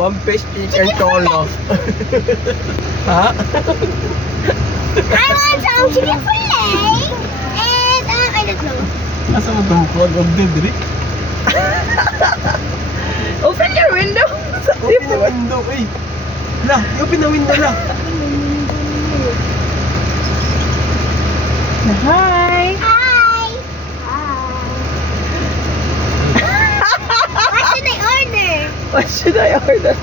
One piece chicken solo. Ha? I want some chicken fillet and I don't know. Asa mo itong vlog of the drink? Open your window. Open the window, eh. La, open the window la. Hi. Hi. What should I order? What should I order?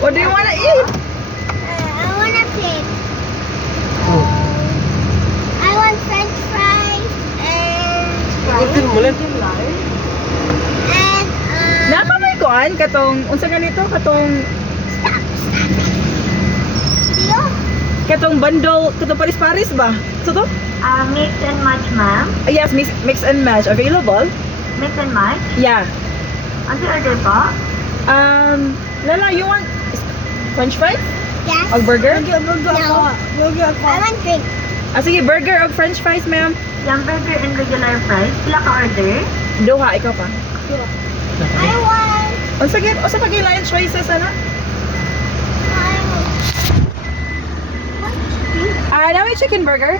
What do you want to eat? I want a plate. Oh. I want French fries and Order mo lang. and Napa may kuan katong unsa ganito katong Dio? katong bundle katong paris-paris ba? So to? Mix and match, ma'am. Yes, mix and match available. Mix and match. Yeah. Ano order po? Lala, you want French fries Yes. or burger? No. I want drink. Sige, burger or French fries, ma'am. Yung burger and regular fries. Sila ka order? Duha, ikaw pa. I want. Unsa pa gilayan choices ana? Namin chicken burger.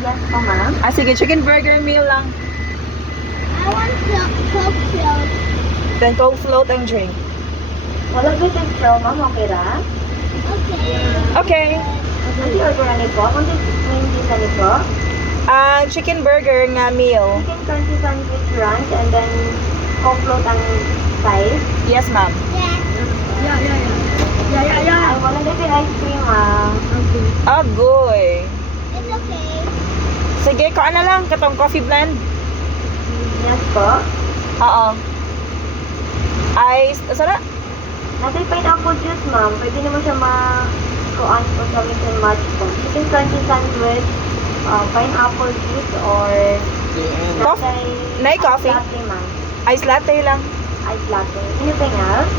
Yes po, ma'am. Sige, chicken burger meal lang. I want Coke float. Then Coke float and drink. Wala ba yung show, ma'am? Okay ra? Okay. Okay. Ano order na po? Kung hindi sa po? Chicken burger nga meal. Chicken crunchy sandwich ranch and then coke float ang size. Yes, ma'am. Yes. Ay, wala ba yung ice cream, ma'am? Agoy. It's okay. Sige, kuha na lang katong coffee blend. Yes po. Oo. Ice, sara? Nasa yung pineapple juice, ma'am. Pwede naman siya ma-kuan po sa mix and match po. Chicken crunchy sandwich, pineapple juice, or Coffee? Nay coffee? Ice latte, ma'am. Ice latte lang. Ice latte. Anything else?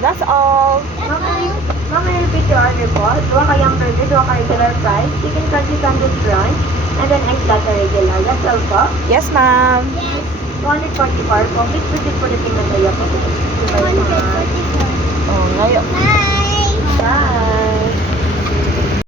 That's all. That's all. Ma'am, may repeat your order po. Dua ka yung burger, dua ka regular fries, chicken crunchy sandwich brunch, and then ice latte regular. That's all po. Yes, ma'am. Yes. 244 po. Please proceed po na tingnan tayo po. 144. Oh, ngayon. Bye. Bye.